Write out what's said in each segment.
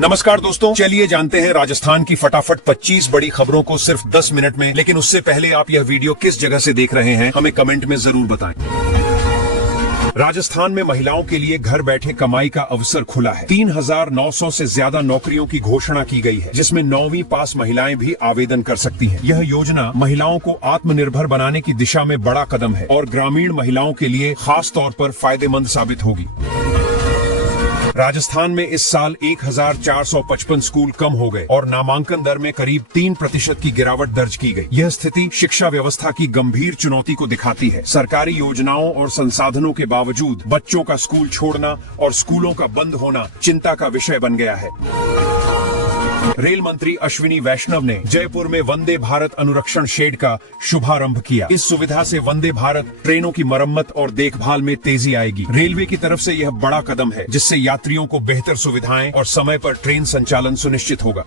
नमस्कार दोस्तों, चलिए जानते हैं राजस्थान की फटाफट 25 बड़ी खबरों को सिर्फ 10 मिनट में। लेकिन उससे पहले आप यह वीडियो किस जगह से देख रहे हैं हमें कमेंट में जरूर बताएं। राजस्थान में महिलाओं के लिए घर बैठे कमाई का अवसर खुला है। 3,900 से ज्यादा नौकरियों की घोषणा की गई है, जिसमें 9वीं पास महिलाएं भी आवेदन कर सकती हैं। यह योजना महिलाओं को आत्मनिर्भर बनाने की दिशा में बड़ा कदम है और ग्रामीण महिलाओं के लिए खास तौर पर फायदेमंद साबित होगी। राजस्थान में इस साल 1,455 स्कूल कम हो गए और नामांकन दर में करीब 3% की गिरावट दर्ज की गई। यह स्थिति शिक्षा व्यवस्था की गंभीर चुनौती को दिखाती है। सरकारी योजनाओं और संसाधनों के बावजूद बच्चों का स्कूल छोड़ना और स्कूलों का बंद होना चिंता का विषय बन गया है। रेल मंत्री अश्विनी वैष्णव ने जयपुर में वंदे भारत अनुरक्षण शेड का शुभारंभ किया। इस सुविधा से वंदे भारत ट्रेनों की मरम्मत और देखभाल में तेजी आएगी। रेलवे की तरफ से यह बड़ा कदम है, जिससे यात्रियों को बेहतर सुविधाएं और समय पर ट्रेन संचालन सुनिश्चित होगा।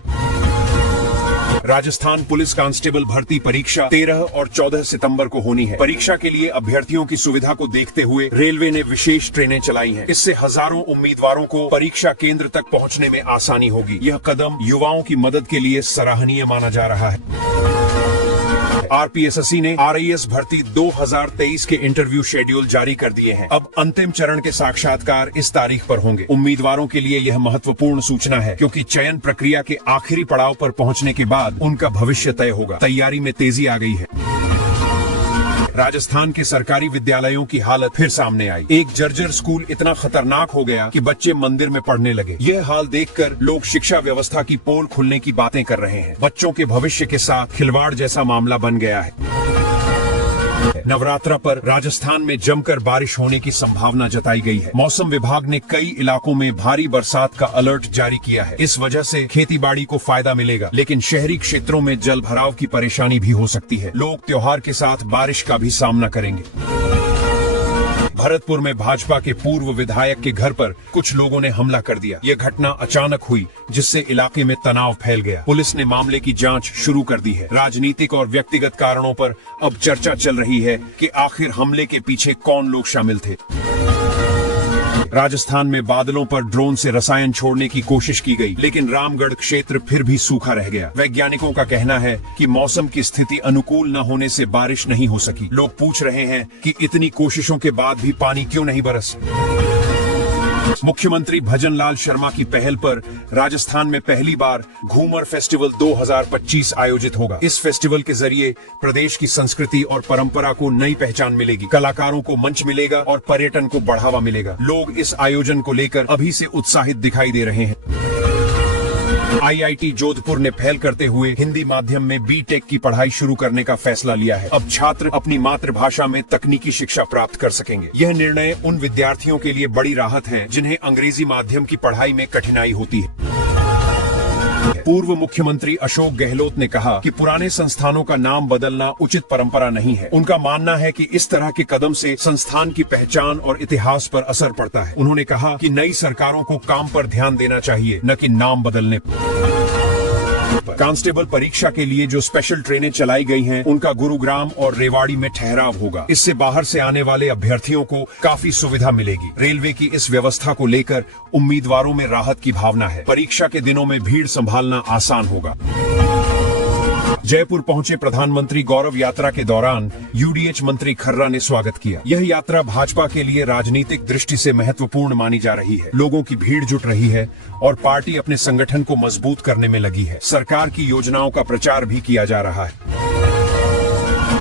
राजस्थान पुलिस कांस्टेबल भर्ती परीक्षा 13 और 14 सितंबर को होनी है। परीक्षा के लिए अभ्यर्थियों की सुविधा को देखते हुए रेलवे ने विशेष ट्रेनें चलाई हैं। इससे हजारों उम्मीदवारों को परीक्षा केंद्र तक पहुंचने में आसानी होगी। यह कदम युवाओं की मदद के लिए सराहनीय माना जा रहा है। आरपीएसएससी ने आरआईएस भर्ती 2023 के इंटरव्यू शेड्यूल जारी कर दिए हैं। अब अंतिम चरण के साक्षात्कार इस तारीख पर होंगे। उम्मीदवारों के लिए यह महत्वपूर्ण सूचना है, क्योंकि चयन प्रक्रिया के आखिरी पड़ाव पर पहुंचने के बाद उनका भविष्य तय होगा। तैयारी में तेजी आ गई है। राजस्थान के सरकारी विद्यालयों की हालत फिर सामने आई। एक जर्जर स्कूल इतना खतरनाक हो गया कि बच्चे मंदिर में पढ़ने लगे। यह हाल देखकर लोग शिक्षा व्यवस्था की पोल खुलने की बातें कर रहे हैं। बच्चों के भविष्य के साथ खिलवाड़ जैसा मामला बन गया है। नवरात्रा पर राजस्थान में जमकर बारिश होने की संभावना जताई गई है। मौसम विभाग ने कई इलाकों में भारी बरसात का अलर्ट जारी किया है। इस वजह से खेतीबाड़ी को फायदा मिलेगा, लेकिन शहरी क्षेत्रों में जल भराव की परेशानी भी हो सकती है। लोग त्योहार के साथ बारिश का भी सामना करेंगे। भरतपुर में भाजपा के पूर्व विधायक के घर पर कुछ लोगों ने हमला कर दिया। यह घटना अचानक हुई, जिससे इलाके में तनाव फैल गया। पुलिस ने मामले की जांच शुरू कर दी है। राजनीतिक और व्यक्तिगत कारणों पर अब चर्चा चल रही है कि आखिर हमले के पीछे कौन लोग शामिल थे। राजस्थान में बादलों पर ड्रोन से रसायन छोड़ने की कोशिश की गई, लेकिन रामगढ़ क्षेत्र फिर भी सूखा रह गया। वैज्ञानिकों का कहना है कि मौसम की स्थिति अनुकूल न होने से बारिश नहीं हो सकी। लोग पूछ रहे हैं कि इतनी कोशिशों के बाद भी पानी क्यों नहीं बरस। मुख्यमंत्री भजनलाल शर्मा की पहल पर राजस्थान में पहली बार घूमर फेस्टिवल 2025 आयोजित होगा। इस फेस्टिवल के जरिए प्रदेश की संस्कृति और परंपरा को नई पहचान मिलेगी। कलाकारों को मंच मिलेगा और पर्यटन को बढ़ावा मिलेगा। लोग इस आयोजन को लेकर अभी से उत्साहित दिखाई दे रहे हैं। आईआईटी जोधपुर ने पहल करते हुए हिंदी माध्यम में बीटेक की पढ़ाई शुरू करने का फैसला लिया है। अब छात्र अपनी मातृभाषा में तकनीकी शिक्षा प्राप्त कर सकेंगे। यह निर्णय उन विद्यार्थियों के लिए बड़ी राहत है जिन्हें अंग्रेजी माध्यम की पढ़ाई में कठिनाई होती है। पूर्व मुख्यमंत्री अशोक गहलोत ने कहा कि पुराने संस्थानों का नाम बदलना उचित परंपरा नहीं है। उनका मानना है कि इस तरह के कदम से संस्थान की पहचान और इतिहास पर असर पड़ता है। उन्होंने कहा कि नई सरकारों को काम पर ध्यान देना चाहिए, न कि नाम बदलने पर। कांस्टेबल परीक्षा के लिए जो स्पेशल ट्रेनें चलाई गई हैं, उनका गुरुग्राम और रेवाड़ी में ठहराव होगा। इससे बाहर से आने वाले अभ्यर्थियों को काफी सुविधा मिलेगी। रेलवे की इस व्यवस्था को लेकर उम्मीदवारों में राहत की भावना है। परीक्षा के दिनों में भीड़ संभालना आसान होगा। जयपुर पहुंचे प्रधानमंत्री गौरव यात्रा के दौरान यूडीएच मंत्री खर्रा ने स्वागत किया। यह यात्रा भाजपा के लिए राजनीतिक दृष्टि से महत्वपूर्ण मानी जा रही है। लोगों की भीड़ जुट रही है और पार्टी अपने संगठन को मजबूत करने में लगी है। सरकार की योजनाओं का प्रचार भी किया जा रहा है।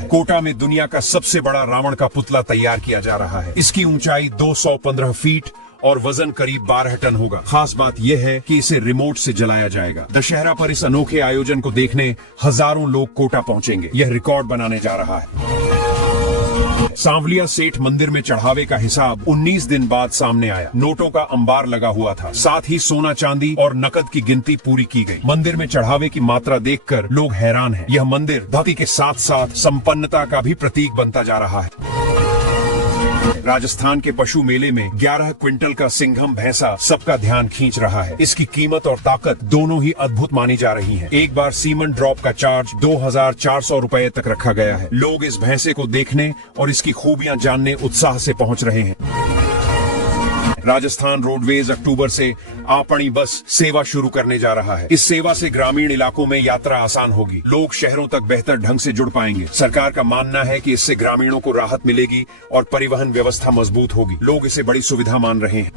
कोटा में दुनिया का सबसे बड़ा रावण का पुतला तैयार किया जा रहा है। इसकी ऊंचाई 215 फीट और वजन करीब 12 टन होगा। खास बात यह है कि इसे रिमोट से जलाया जाएगा। दशहरा पर इस अनोखे आयोजन को देखने हजारों लोग कोटा पहुंचेंगे। यह रिकॉर्ड बनाने जा रहा है। सांवलिया सेठ मंदिर में चढ़ावे का हिसाब 19 दिन बाद सामने आया। नोटों का अंबार लगा हुआ था, साथ ही सोना चांदी और नकद की गिनती पूरी की गई। मंदिर में चढ़ावे की मात्रा देखकर लोग हैरान हैं। यह मंदिर धरती के साथ साथ संपन्नता का भी प्रतीक बनता जा रहा है। राजस्थान के पशु मेले में 11 क्विंटल का सिंघम भैंसा सबका ध्यान खींच रहा है। इसकी कीमत और ताकत दोनों ही अद्भुत मानी जा रही हैं। एक बार सीमन ड्रॉप का चार्ज 2,400 रुपए तक रखा गया है। लोग इस भैंसे को देखने और इसकी खूबियां जानने उत्साह से पहुंच रहे हैं। राजस्थान रोडवेज अक्टूबर से आपणी बस सेवा शुरू करने जा रहा है। इस सेवा से ग्रामीण इलाकों में यात्रा आसान होगी, लोग शहरों तक बेहतर ढंग से जुड़ पाएंगे। सरकार का मानना है कि इससे ग्रामीणों को राहत मिलेगी और परिवहन व्यवस्था मजबूत होगी। लोग इसे बड़ी सुविधा मान रहे हैं।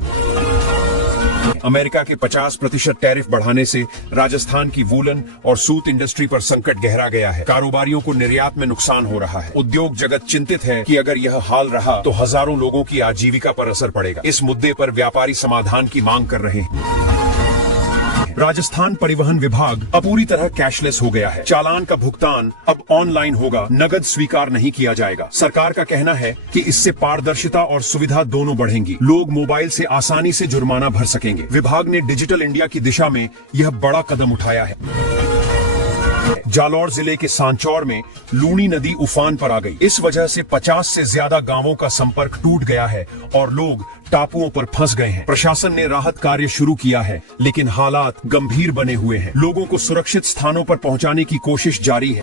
अमेरिका के 50% टैरिफ बढ़ाने से राजस्थान की वूलन और सूत इंडस्ट्री पर संकट गहरा गया है। कारोबारियों को निर्यात में नुकसान हो रहा है। उद्योग जगत चिंतित है कि अगर यह हाल रहा तो हजारों लोगों की आजीविका पर असर पड़ेगा। इस मुद्दे पर व्यापारी समाधान की मांग कर रहे हैं। राजस्थान परिवहन विभाग अब पूरी तरह कैशलेस हो गया है। चालान का भुगतान अब ऑनलाइन होगा, नगद स्वीकार नहीं किया जाएगा। सरकार का कहना है कि इससे पारदर्शिता और सुविधा दोनों बढ़ेंगी। लोग मोबाइल से आसानी से जुर्माना भर सकेंगे। विभाग ने डिजिटल इंडिया की दिशा में यह बड़ा कदम उठाया है। जालौर जिले के सांचौर में लूणी नदी उफान पर आ गई। इस वजह से 50 से ज्यादा गांवों का संपर्क टूट गया है और लोग टापुओं पर फंस गए हैं। प्रशासन ने राहत कार्य शुरू किया है, लेकिन हालात गंभीर बने हुए हैं। लोगों को सुरक्षित स्थानों पर पहुंचाने की कोशिश जारी है।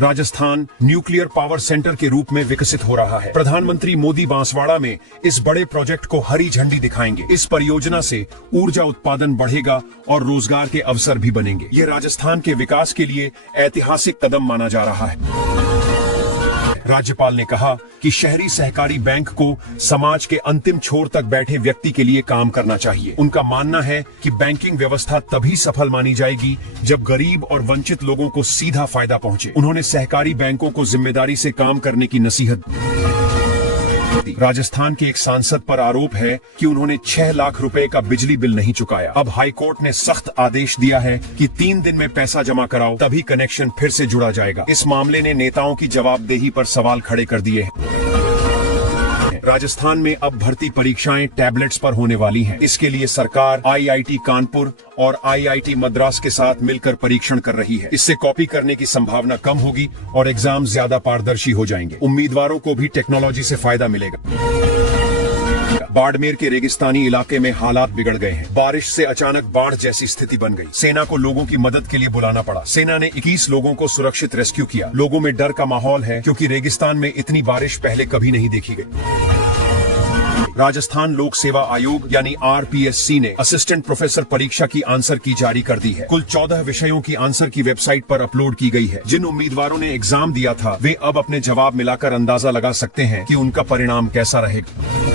राजस्थान न्यूक्लियर पावर सेंटर के रूप में विकसित हो रहा है। प्रधानमंत्री मोदी बांसवाड़ा में इस बड़े प्रोजेक्ट को हरी झंडी दिखाएंगे। इस परियोजना से ऊर्जा उत्पादन बढ़ेगा और रोजगार के अवसर भी बनेंगे। ये राजस्थान के विकास के लिए ऐतिहासिक कदम माना जा रहा है। राज्यपाल ने कहा कि शहरी सहकारी बैंक को समाज के अंतिम छोर तक बैठे व्यक्ति के लिए काम करना चाहिए। उनका मानना है कि बैंकिंग व्यवस्था तभी सफल मानी जाएगी जब गरीब और वंचित लोगों को सीधा फायदा पहुंचे। उन्होंने सहकारी बैंकों को जिम्मेदारी से काम करने की नसीहत दी। राजस्थान के एक सांसद पर आरोप है कि उन्होंने 6 लाख रुपए का बिजली बिल नहीं चुकाया। अब हाई कोर्ट ने सख्त आदेश दिया है कि 3 दिन में पैसा जमा कराओ, तभी कनेक्शन फिर से जुड़ा जाएगा। इस मामले ने नेताओं की जवाबदेही पर सवाल खड़े कर दिए हैं। राजस्थान में अब भर्ती परीक्षाएं टैबलेट्स पर होने वाली हैं। इसके लिए सरकार IIT कानपुर और IIT मद्रास के साथ मिलकर परीक्षण कर रही है। इससे कॉपी करने की संभावना कम होगी और एग्जाम ज्यादा पारदर्शी हो जाएंगे। उम्मीदवारों को भी टेक्नोलॉजी से फायदा मिलेगा। बाड़मेर के रेगिस्तानी इलाके में हालात बिगड़ गए हैं। बारिश से अचानक बाढ़ जैसी स्थिति बन गई। सेना को लोगों की मदद के लिए बुलाना पड़ा। सेना ने 21 लोगों को सुरक्षित रेस्क्यू किया। लोगों में डर का माहौल है क्योंकि रेगिस्तान में इतनी बारिश पहले कभी नहीं देखी गई। राजस्थान लोक सेवा आयोग यानी RPSC ने असिस्टेंट प्रोफेसर परीक्षा की आंसर की जारी कर दी है। कुल 14 विषयों की आंसर की वेबसाइट पर अपलोड की गई है। जिन उम्मीदवारों ने एग्जाम दिया था वे अब अपने जवाब मिलाकर अंदाजा लगा सकते हैं कि उनका परिणाम कैसा रहेगा।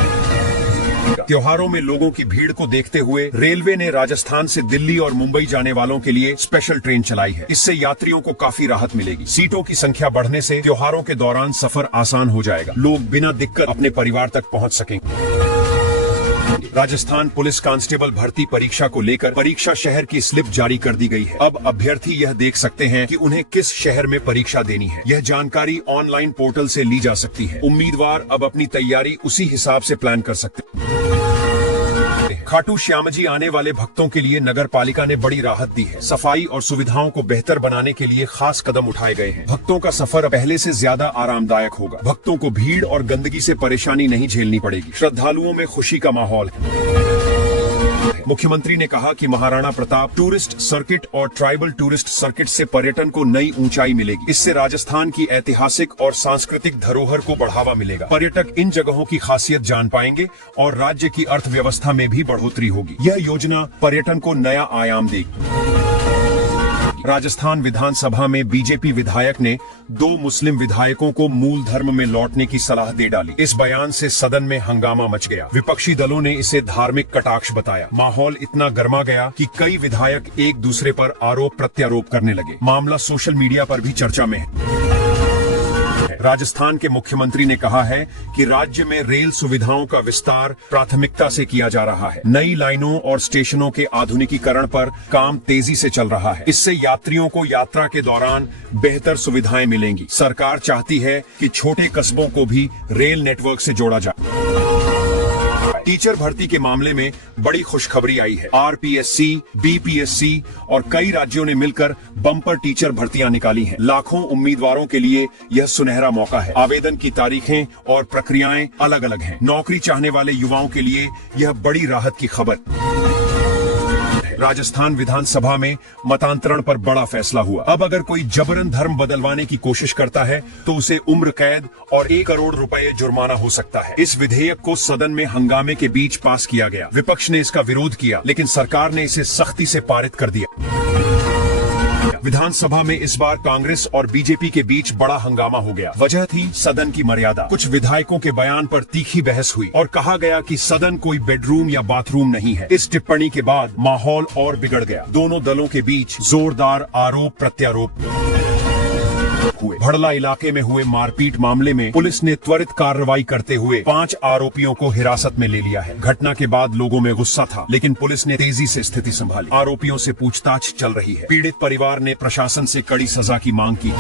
त्योहारों में लोगों की भीड़ को देखते हुए रेलवे ने राजस्थान से दिल्ली और मुंबई जाने वालों के लिए स्पेशल ट्रेन चलाई है। इससे यात्रियों को काफी राहत मिलेगी। सीटों की संख्या बढ़ने से त्योहारों के दौरान सफर आसान हो जाएगा। लोग बिना दिक्कत अपने परिवार तक पहुंच सकेंगे। राजस्थान पुलिस कांस्टेबल भर्ती परीक्षा को लेकर परीक्षा शहर की स्लिप जारी कर दी गई है। अब अभ्यर्थी यह देख सकते हैं कि उन्हें किस शहर में परीक्षा देनी है। यह जानकारी ऑनलाइन पोर्टल से ली जा सकती है। उम्मीदवार अब अपनी तैयारी उसी हिसाब से प्लान कर सकते हैं। खाटू श्याम जी आने वाले भक्तों के लिए नगर पालिका ने बड़ी राहत दी है। सफाई और सुविधाओं को बेहतर बनाने के लिए खास कदम उठाए गए हैं। भक्तों का सफर पहले से ज्यादा आरामदायक होगा। भक्तों को भीड़ और गंदगी से परेशानी नहीं झेलनी पड़ेगी। श्रद्धालुओं में खुशी का माहौल है। मुख्यमंत्री ने कहा कि महाराणा प्रताप टूरिस्ट सर्किट और ट्राइबल टूरिस्ट सर्किट से पर्यटन को नई ऊंचाई मिलेगी। इससे राजस्थान की ऐतिहासिक और सांस्कृतिक धरोहर को बढ़ावा मिलेगा। पर्यटक इन जगहों की खासियत जान पाएंगे और राज्य की अर्थव्यवस्था में भी बढ़ोतरी होगी। यह योजना पर्यटन को नया आयाम देगी। राजस्थान विधानसभा में बीजेपी विधायक ने 2 मुस्लिम विधायकों को मूल धर्म में लौटने की सलाह दे डाली। इस बयान से सदन में हंगामा मच गया। विपक्षी दलों ने इसे धार्मिक कटाक्ष बताया। माहौल इतना गर्मा गया कि कई विधायक एक दूसरे पर आरोप प्रत्यारोप करने लगे। मामला सोशल मीडिया पर भी चर्चा में है। राजस्थान के मुख्यमंत्री ने कहा है कि राज्य में रेल सुविधाओं का विस्तार प्राथमिकता से किया जा रहा है। नई लाइनों और स्टेशनों के आधुनिकीकरण पर काम तेजी से चल रहा है। इससे यात्रियों को यात्रा के दौरान बेहतर सुविधाएं मिलेंगी। सरकार चाहती है कि छोटे कस्बों को भी रेल नेटवर्क से जोड़ा जाए। टीचर भर्ती के मामले में बड़ी खुशखबरी आई है। RPSC, BPSC और कई राज्यों ने मिलकर बम्पर टीचर भर्तियां निकाली हैं। लाखों उम्मीदवारों के लिए यह सुनहरा मौका है। आवेदन की तारीखें और प्रक्रियाएं अलग अलग हैं। नौकरी चाहने वाले युवाओं के लिए यह बड़ी राहत की खबर। राजस्थान विधानसभा में मतांतरण पर बड़ा फैसला हुआ। अब अगर कोई जबरन धर्म बदलवाने की कोशिश करता है तो उसे उम्र कैद और 1 करोड़ रुपए जुर्माना हो सकता है। इस विधेयक को सदन में हंगामे के बीच पास किया गया। विपक्ष ने इसका विरोध किया, लेकिन सरकार ने इसे सख्ती से पारित कर दिया। विधानसभा में इस बार कांग्रेस और बीजेपी के बीच बड़ा हंगामा हो गया। वजह थी सदन की मर्यादा। कुछ विधायकों के बयान पर तीखी बहस हुई और कहा गया कि सदन कोई बेडरूम या बाथरूम नहीं है। इस टिप्पणी के बाद माहौल और बिगड़ गया। दोनों दलों के बीच जोरदार आरोप प्रत्यारोप हुए। भड़ला इलाके में हुए मारपीट मामले में पुलिस ने त्वरित कार्रवाई करते हुए 5 आरोपियों को हिरासत में ले लिया है। घटना के बाद लोगों में गुस्सा था, लेकिन पुलिस ने तेजी से स्थिति संभाली। आरोपियों से पूछताछ चल रही है। पीड़ित परिवार ने प्रशासन से कड़ी सजा की मांग की।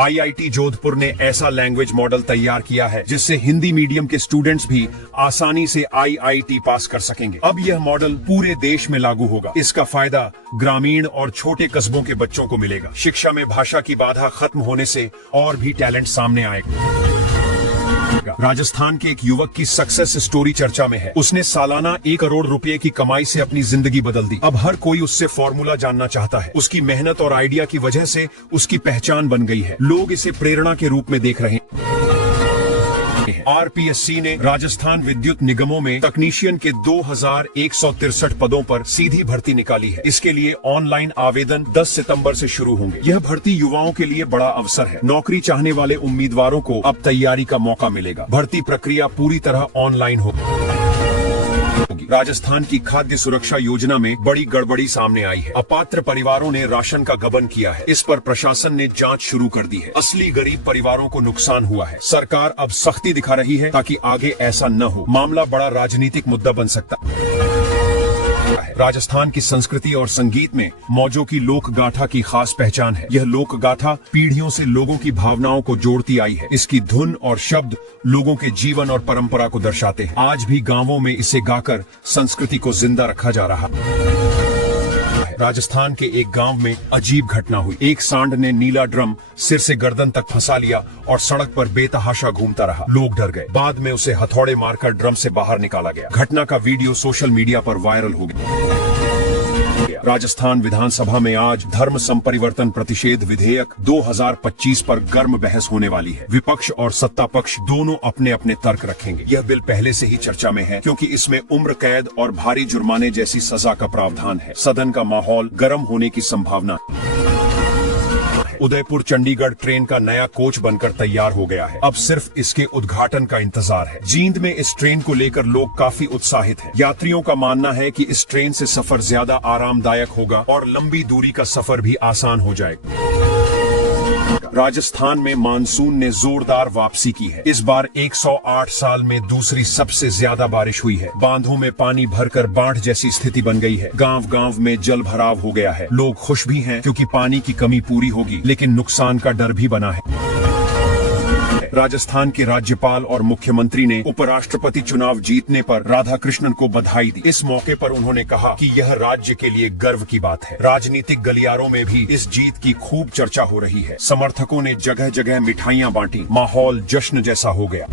IIT जोधपुर ने ऐसा लैंग्वेज मॉडल तैयार किया है जिससे हिंदी मीडियम के स्टूडेंट्स भी आसानी से IIT पास कर सकेंगे। अब यह मॉडल पूरे देश में लागू होगा। इसका फायदा ग्रामीण और छोटे कस्बों के बच्चों को मिलेगा। शिक्षा में भाषा की बाधा खत्म होने से और भी टैलेंट सामने आएगा। राजस्थान के एक युवक की सक्सेस स्टोरी चर्चा में है। उसने सालाना 1 करोड़ रुपए की कमाई से अपनी जिंदगी बदल दी। अब हर कोई उससे फॉर्मूला जानना चाहता है। उसकी मेहनत और आइडिया की वजह से उसकी पहचान बन गई है। लोग इसे प्रेरणा के रूप में देख रहे हैं। RPSC ने राजस्थान विद्युत निगमों में तकनीशियन के 2163 पदों पर सीधी भर्ती निकाली है। इसके लिए ऑनलाइन आवेदन 10 सितंबर से शुरू होंगे। यह भर्ती युवाओं के लिए बड़ा अवसर है। नौकरी चाहने वाले उम्मीदवारों को अब तैयारी का मौका मिलेगा। भर्ती प्रक्रिया पूरी तरह ऑनलाइन होगी। राजस्थान की खाद्य सुरक्षा योजना में बड़ी गड़बड़ी सामने आई है। अपात्र परिवारों ने राशन का गबन किया है। इस पर प्रशासन ने जांच शुरू कर दी है। असली गरीब परिवारों को नुकसान हुआ है। सरकार अब सख्ती दिखा रही है ताकि आगे ऐसा न हो। मामला बड़ा राजनीतिक मुद्दा बन सकता है। राजस्थान की संस्कृति और संगीत में मौजों की लोक गाथा की खास पहचान है। यह लोक गाथा पीढ़ियों से लोगों की भावनाओं को जोड़ती आई है। इसकी धुन और शब्द लोगों के जीवन और परंपरा को दर्शाते हैं। आज भी गांवों में इसे गाकर संस्कृति को जिंदा रखा जा रहा है। राजस्थान के एक गांव में अजीब घटना हुई। एक सांड ने नीला ड्रम सिर से गर्दन तक फंसा लिया और सड़क पर बेतहाशा घूमता रहा। लोग डर गए। बाद में उसे हथौड़े मारकर ड्रम से बाहर निकाला गया। घटना का वीडियो सोशल मीडिया पर वायरल हो गया। राजस्थान विधानसभा में आज धर्म संपरिवर्तन प्रतिषेध विधेयक 2025 पर गर्म बहस होने वाली है। विपक्ष और सत्ता पक्ष दोनों अपने अपने तर्क रखेंगे। यह बिल पहले से ही चर्चा में है क्योंकि इसमें उम्र कैद और भारी जुर्माने जैसी सजा का प्रावधान है। सदन का माहौल गर्म होने की संभावना। उदयपुर चंडीगढ़ ट्रेन का नया कोच बनकर तैयार हो गया है। अब सिर्फ इसके उद्घाटन का इंतजार है। जींद में इस ट्रेन को लेकर लोग काफी उत्साहित हैं। यात्रियों का मानना है कि इस ट्रेन से सफर ज्यादा आरामदायक होगा और लंबी दूरी का सफर भी आसान हो जाएगा। राजस्थान में मानसून ने जोरदार वापसी की है। इस बार 108 साल में दूसरी सबसे ज्यादा बारिश हुई है। बांधों में पानी भरकर बाढ़ जैसी स्थिति बन गई है। गांव-गांव में जल भराव हो गया है। लोग खुश भी हैं क्योंकि पानी की कमी पूरी होगी, लेकिन नुकसान का डर भी बना है। राजस्थान के राज्यपाल और मुख्यमंत्री ने उपराष्ट्रपति चुनाव जीतने पर राधाकृष्णन को बधाई दी। इस मौके पर उन्होंने कहा कि यह राज्य के लिए गर्व की बात है। राजनीतिक गलियारों में भी इस जीत की खूब चर्चा हो रही है। समर्थकों ने जगह जगह मिठाइयां बांटी। माहौल जश्न जैसा हो गया।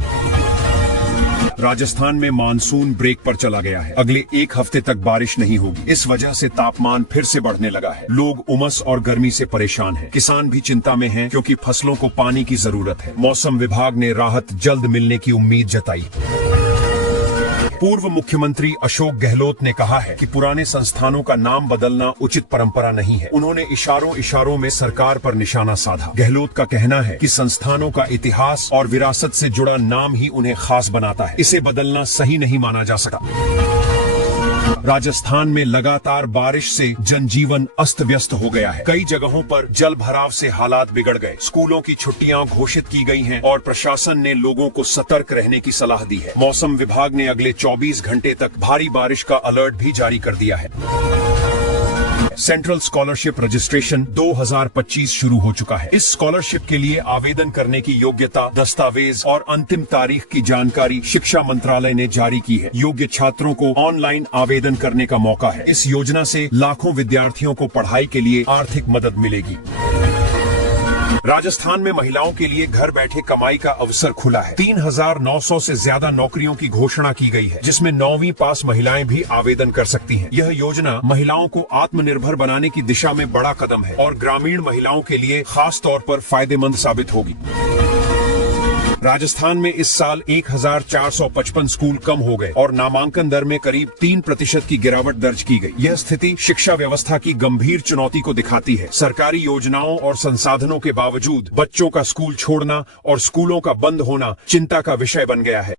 राजस्थान में मानसून ब्रेक पर चला गया है। अगले 1 हफ्ते तक बारिश नहीं होगी। इस वजह से तापमान फिर से बढ़ने लगा है। लोग उमस और गर्मी से परेशान हैं। किसान भी चिंता में हैं क्योंकि फसलों को पानी की जरूरत है। मौसम विभाग ने राहत जल्द मिलने की उम्मीद जताई। पूर्व मुख्यमंत्री अशोक गहलोत ने कहा है कि पुराने संस्थानों का नाम बदलना उचित परंपरा नहीं है। उन्होंने इशारों में सरकार पर निशाना साधा। गहलोत का कहना है कि संस्थानों का इतिहास और विरासत से जुड़ा नाम ही उन्हें खास बनाता है। इसे बदलना सही नहीं माना जा सकता। राजस्थान में लगातार बारिश से जनजीवन अस्त व्यस्त हो गया है। कई जगहों पर जल भराव से हालात बिगड़ गए। स्कूलों की छुट्टियां घोषित की गई हैं और प्रशासन ने लोगों को सतर्क रहने की सलाह दी है। मौसम विभाग ने अगले 24 घंटे तक भारी बारिश का अलर्ट भी जारी कर दिया है। सेंट्रल स्कॉलरशिप रजिस्ट्रेशन 2025 शुरू हो चुका है। इस स्कॉलरशिप के लिए आवेदन करने की योग्यता, दस्तावेज और अंतिम तारीख की जानकारी शिक्षा मंत्रालय ने जारी की है। योग्य छात्रों को ऑनलाइन आवेदन करने का मौका है। इस योजना से लाखों विद्यार्थियों को पढ़ाई के लिए आर्थिक मदद मिलेगी। राजस्थान में महिलाओं के लिए घर बैठे कमाई का अवसर खुला है। 3,900 से ज्यादा नौकरियों की घोषणा की गई है, जिसमें 9वीं पास महिलाएं भी आवेदन कर सकती हैं। यह योजना महिलाओं को आत्मनिर्भर बनाने की दिशा में बड़ा कदम है और ग्रामीण महिलाओं के लिए खास तौर पर फायदेमंद साबित होगी। राजस्थान में इस साल 1,455 स्कूल कम हो गए और नामांकन दर में करीब 3% की गिरावट दर्ज की गई। यह स्थिति शिक्षा व्यवस्था की गंभीर चुनौती को दिखाती है। सरकारी योजनाओं और संसाधनों के बावजूद बच्चों का स्कूल छोड़ना और स्कूलों का बंद होना चिंता का विषय बन गया है।